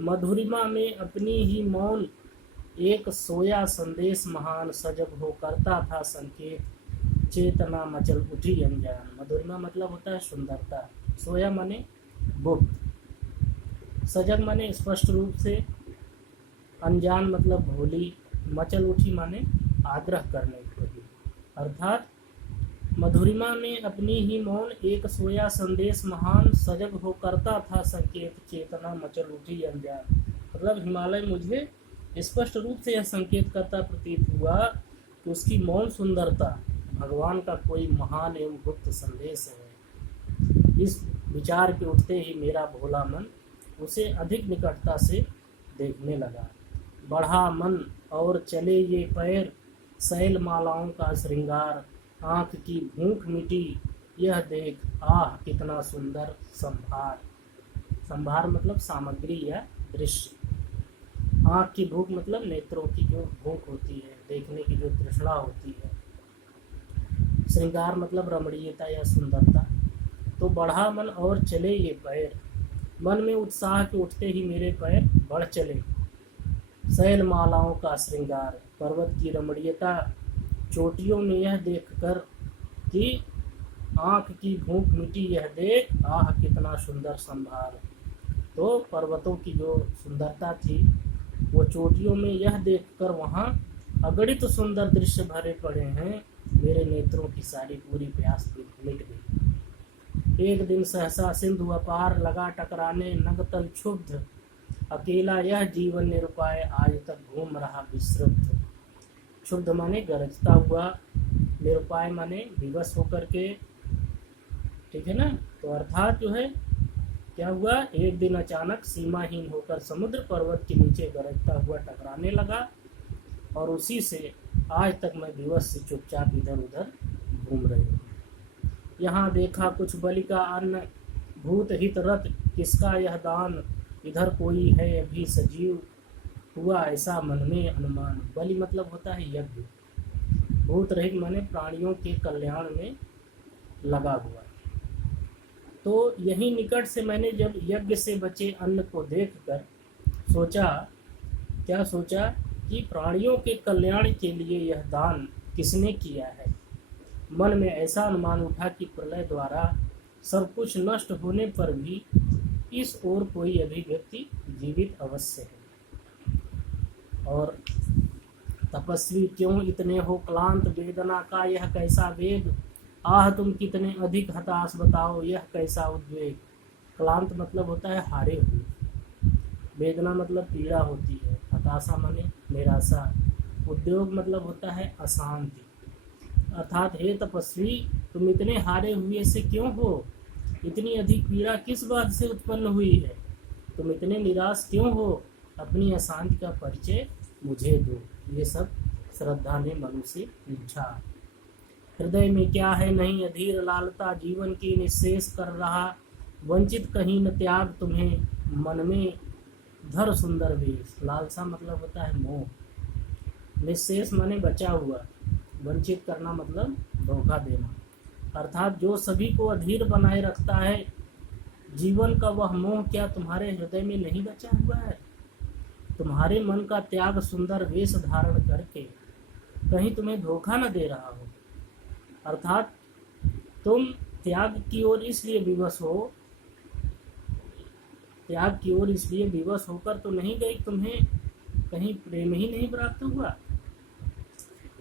मधुरिमा में अपनी ही मौन एक सोया संदेश महान, सजग हो करता था संकेत चेतना मचल उठी अनजान। मधुरिमा मतलब होता है सुंदरता, सोया माने गुप्त, सजग माने स्पष्ट रूप से, अनजान मतलब भोली, मचल उठी माने आग्रह करने की। अर्थात मधुरिमा में अपनी ही मौन एक सोया संदेश महान, सजग हो करता था संकेत चेतना मचल उठी अनजान। मतलब हिमालय मुझे स्पष्ट रूप से यह संकेत करता प्रतीत हुआ कि उसकी मौन सुंदरता भगवान का कोई महान एवं गुप्त संदेश है। इस विचार के उठते ही मेरा भोला मन उसे अधिक निकटता से देखने लगा। बढ़ा मन और चले ये पैर, शैल मालाओं का श्रृंगार, आँख की भूख मिटी यह देख, आह कितना सुंदर संभार। संभार मतलब सामग्री या दृश्य। आँख की भूख मतलब नेत्रों की जो भूख होती है, देखने की जो तृष्णा होती है। श्रृंगार मतलब रमणीयता या सुंदरता। तो बढ़ा मन और चले ये पैर, मन में उत्साह के उठते ही मेरे पैर बढ़ चले। शैल मालाओं का श्रृंगार, पर्वत की रमणीयता चोटियों में यह देखकर कि आँख की भूख मिटी यह देख, आह कितना सुंदर संभार। तो पर्वतों की जो सुंदरता थी वो चोटियों में यह देखकर वहाँ अगणित सुंदर दृश्य भरे पड़े हैं, मेरे नेत्रों की सारी पूरी प्यास मिट गई। एक दिन सहसा सिंधु अपार लगा टकराने, नगतल क्षुब्ध अकेला यह जीवन निरुपाय, आज तक घूम रहा विश्रुब्ध। क्षुब्ध माने गरजता हुआ, निरुपाय माने विवश होकर के, ठीक है ना। तो अर्थात जो है क्या हुआ, एक दिन अचानक सीमाहीन होकर समुद्र पर्वत के नीचे गरजता हुआ टकराने लगा, और उसी से आज तक मैं विवश से चुपचाप इधर उधर घूम रही हूँ। यहाँ देखा कुछ बलि का अन्न, भूत हित रत किसका यह दान, इधर कोई है अभी सजीव, हुआ ऐसा मन में अनुमान। बलि मतलब होता है यज्ञ, भूत रहित माने प्राणियों के कल्याण में लगा हुआ। तो यही निकट से मैंने जब यज्ञ से बचे अन्न को देखकर सोचा, क्या सोचा कि प्राणियों के कल्याण के लिए यह दान किसने किया है। मन में ऐसा अनुमान उठा कि प्रलय द्वारा सब कुछ नष्ट होने पर भी इस ओर कोई अभी व्यक्ति जीवित अवश्य है। और तपस्वी क्यों इतने हो क्लांत, वेदना का यह कैसा वेग, आह तुम कितने अधिक हताश बताओ यह कैसा उद्वेग। क्लांत मतलब होता है हारे हुए, वेदना मतलब पीड़ा होती है, हताशा माने निराशा, उद्योग मतलब होता है अशांति। अर्थात हे तपस्वी तुम इतने हारे हुए से क्यों हो, इतनी अधिक पीड़ा किस बात से उत्पन्न हुई है, तुम इतने निराश क्यों हो, अपनी अशांति का परिचय मुझे दो। ये सब श्रद्धा ने मनु से पूछा। हृदय में क्या है नहीं अधीर लालता, जीवन की निःशेष कर रहा वंचित कहीं न त्याग तुम्हें, मन में धर सुंदर वेश। लालसा मतलब होता है मोह, निःशेष माने बचा हुआ, वंचित करना मतलब धोखा देना। अर्थात जो सभी को अधीर बनाए रखता है, जीवन का वह मोह क्या तुम्हारे हृदय में नहीं बचा हुआ है। तुम्हारे मन का त्याग सुंदर वेश धारण करके कहीं तुम्हें धोखा न दे रहा हो। अर्थात तुम त्याग की ओर इसलिए विवश हो, त्याग की ओर इसलिए विवश होकर तो नहीं गए, तुम्हें कहीं प्रेम ही नहीं प्राप्त हुआ।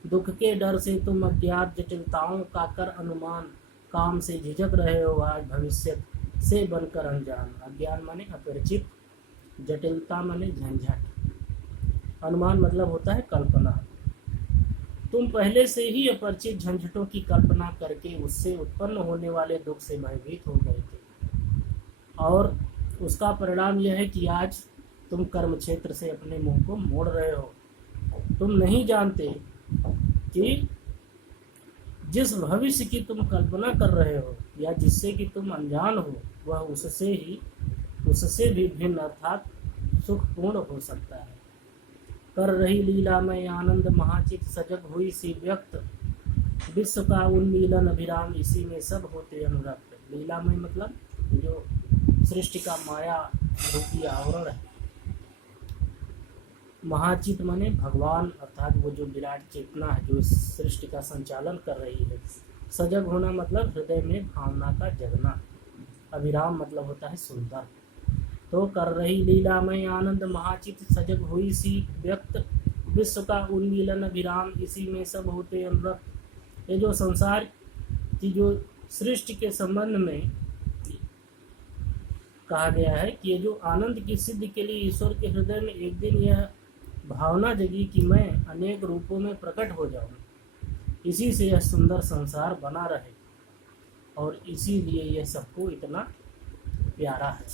दुख के डर से तुम अज्ञात जटिलताओं का कर अनुमान, काम से झिझक रहे हो आज भविष्य से बनकर अनजान। अज्ञान माने अपरिचित, जटिलता माने झंझट, अनुमान मतलब होता है कल्पना। तुम पहले से ही अपरिचित झंझटों की कल्पना करके उससे उत्पन्न होने वाले दुख से भयभीत हो गए थे, और उसका परिणाम यह है कि आज तुम कर्म क्षेत्र से अपने मुंह को मोड़ रहे हो। तुम नहीं जानते कि जिस भविष्य की तुम कल्पना कर रहे हो या जिससे कि तुम अनजान हो, वह उससे भी भिन्न अर्थात सुखपूर्ण हो सकता है। कर रही लीला में आनंद महाचित, सजग हुई सी व्यक्त, विश्व का उन्मीलन अभिराम, इसी में सब होते अनुरक्त। लीला में मतलब जो सृष्टि का माया रूपी आवरण है, महाचित माने भगवान, अर्थात वो जो विराट चेतना है जो इस सृष्टि का संचालन कर रही है। सजग होना मतलब हृदय में भावना का जगना। अविराम मतलब होता है सुंदर। तो कर रही लीलामय आनंद महाचित सजग हुई सी व्यक्त, विश्व का उन्मीलन अभिराम इसी में सब होते अनुरक्त। ये जो संसार की जो सृष्टि के संबंध में कहा गया है कि ये जो आनंद की सिद्धि के लिए ईश्वर के हृदय में एक दिन यह भावना जगी कि मैं अनेक रूपों में प्रकट हो जाऊं, इसी से यह सुंदर संसार बना रहे और इसीलिए यह सबको इतना प्यारा है।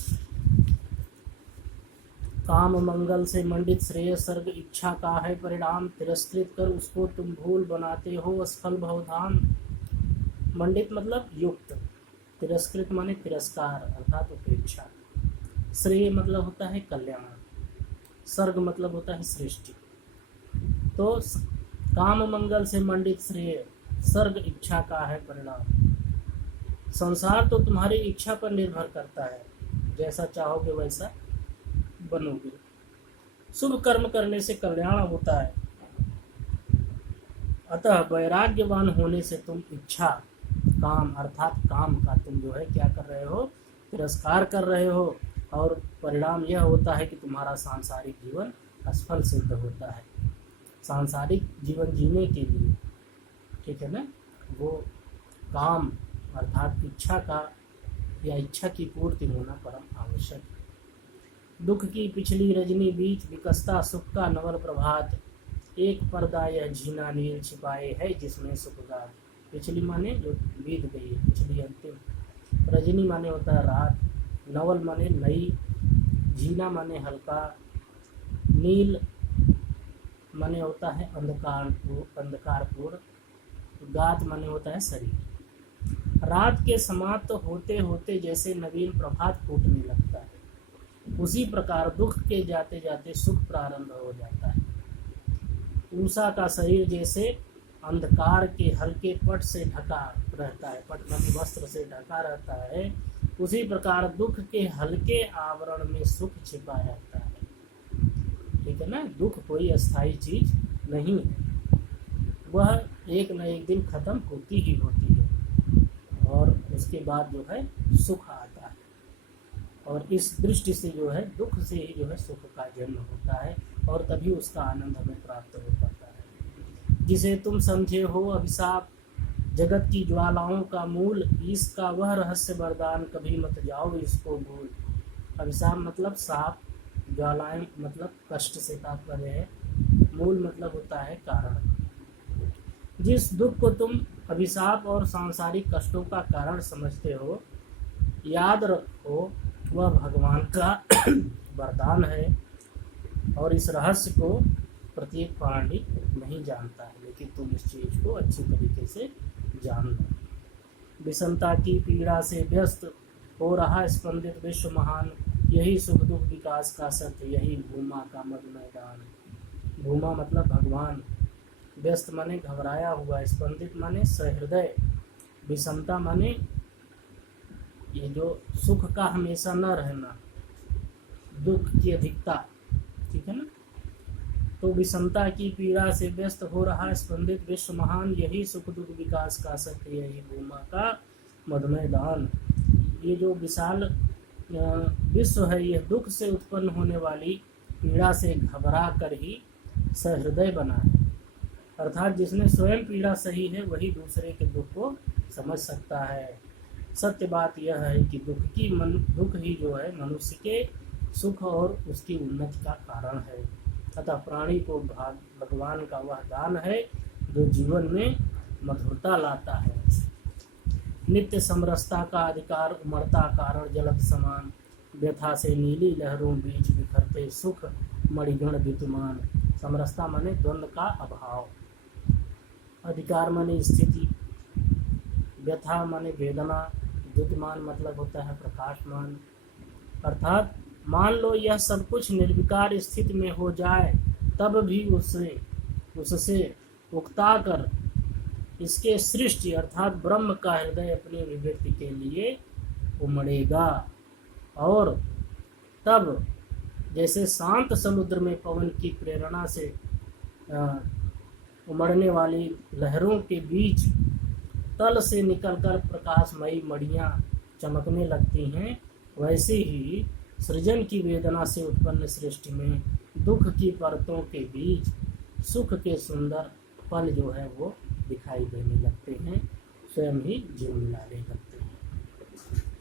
काम मंगल से मंडित श्रेय सर्ग इच्छा का है परिणाम, तिरस्कृत कर उसको तुम भूल बनाते हो असफल भवधाम। मंडित मतलब युक्त, तिरस्कृत माने तिरस्कार अर्थात उपेक्षा, श्रेय मतलब होता है कल्याण, सर्ग मतलब होता है सृष्टि। तो काम मंगल से मंडित श्रेय सर्ग इच्छा का है परिणाम। संसार तो तुम्हारी इच्छा पर निर्भर करता है, जैसा चाहोगे वैसा बनोगे। शुभ कर्म करने से कल्याण होता है, अतः वैराग्यवान होने से तुम इच्छा काम अर्थात काम का तुम जो है क्या कर रहे हो, तिरस्कार कर रहे हो, और परिणाम यह होता है कि तुम्हारा सांसारिक जीवन असफल सिद्ध होता है। सांसारिक जीवन जीने के लिए, ठीक है ना, वो काम अर्थात इच्छा का या इच्छा की पूर्ति होना परम आवश्यक है। दुख की पिछली रजनी बीच विकसता सुख का नवल प्रभात, एक पर्दा यह झीना नील छिपाए है जिसमें सुख गात। पिछली माने जो बीत गई है, पिछली अंतिम। रजनी माने होता है रात, नवल माने नई, झीना माने हल्का, नील माने होता है अंधकारपूर्ण, गात माने होता है शरीर। रात के समाप्त होते होते जैसे नवीन प्रभात फूटने लगता है, उसी प्रकार दुख के जाते जाते सुख प्रारंभ हो जाता है। उषा का शरीर जैसे अंधकार के हल्के पट से ढका रहता है, पट माने वस्त्र से ढका रहता है, उसी प्रकार दुख के हल्के आवरण में सुख छिपा रहता है। ठीक है ना, दुख कोई अस्थाई चीज नहीं है, वह एक न एक दिन खत्म होती ही होती है और उसके बाद जो है सुख आता है। और इस दृष्टि से जो है दुख से ही जो है सुख का जन्म होता है और तभी उसका आनंद हमें प्राप्त हो पाता है। जिसे तुम समझे हो अभिशाप जगत की ज्वालाओं का मूल, इसका वह रहस्य वरदान कभी मत जाओ इसको भूल। अभिशाप मतलब साप, ज्वालाएं मतलब कष्ट से तात्पर्य है, मूल मतलब होता है कारण। जिस दुख को तुम अभिशाप और सांसारिक कष्टों का कारण समझते हो, याद रखो वह भगवान का वरदान है और इस रहस्य को प्रत्येक प्राणी नहीं जानता है, लेकिन तुम इस चीज को अच्छी तरीके से जान लो। विषमता की पीड़ा से व्यस्त हो रहा स्पंदित विश्व महान, यही सुख दुख विकास का सत्य, यही भूमा का मद मैदान। भूमा मतलब भगवान, व्यस्त माने घबराया हुआ, स्पंदित माने सहृदय, विषमता माने ये जो सुख का हमेशा न रहना, दुख की अधिकता, ठीक है ना। तो विषमता की पीड़ा से व्यस्त हो रहा स्पंदित विश्व महान, यही सुख दुख विकास का सत्य, यही भूमा का मधुमय दान। ये जो विशाल विश्व है, यह दुख से उत्पन्न होने वाली पीड़ा से घबरा कर ही सहृदय बना है, अर्थात जिसने स्वयं पीड़ा सही है वही दूसरे के दुख को समझ सकता है। सत्य बात यह है कि दुख ही जो है मनुष्य के सुख और उसकी उन्नति का कारण है। अतः प्राणी को भगवान का वह दान है जो जीवन में मधुरता लाता है। नित्य समरसता का अधिकार उमड़ता कारण जलद समान, व्यथा से नीली लहरों बीच बिखरते सुख मणिगण विद्यमान। समरसता माने द्वंद्व का अभाव, अधिकार माने स्थिति, व्यथा माने वेदना, विद्यमान मतलब होता है प्रकाशमान। अर्थात मान लो यह सब कुछ निर्विकार स्थिति में हो जाए, तब भी उससे उकता कर इसके सृष्टि अर्थात ब्रह्म का हृदय अपनी अभिव्यक्ति के लिए उमड़ेगा और तब जैसे शांत समुद्र में पवन की प्रेरणा से उमड़ने वाली लहरों के बीच तल से निकलकर प्रकाशमयी मणियाँ चमकने लगती हैं, वैसे ही सृजन की वेदना से उत्पन्न सृष्टि में दुख की परतों के बीच सुख के सुंदर पल जो है वो दिखाई देने लगते हैं, स्वयं ही झिलमिलाने लगते हैं।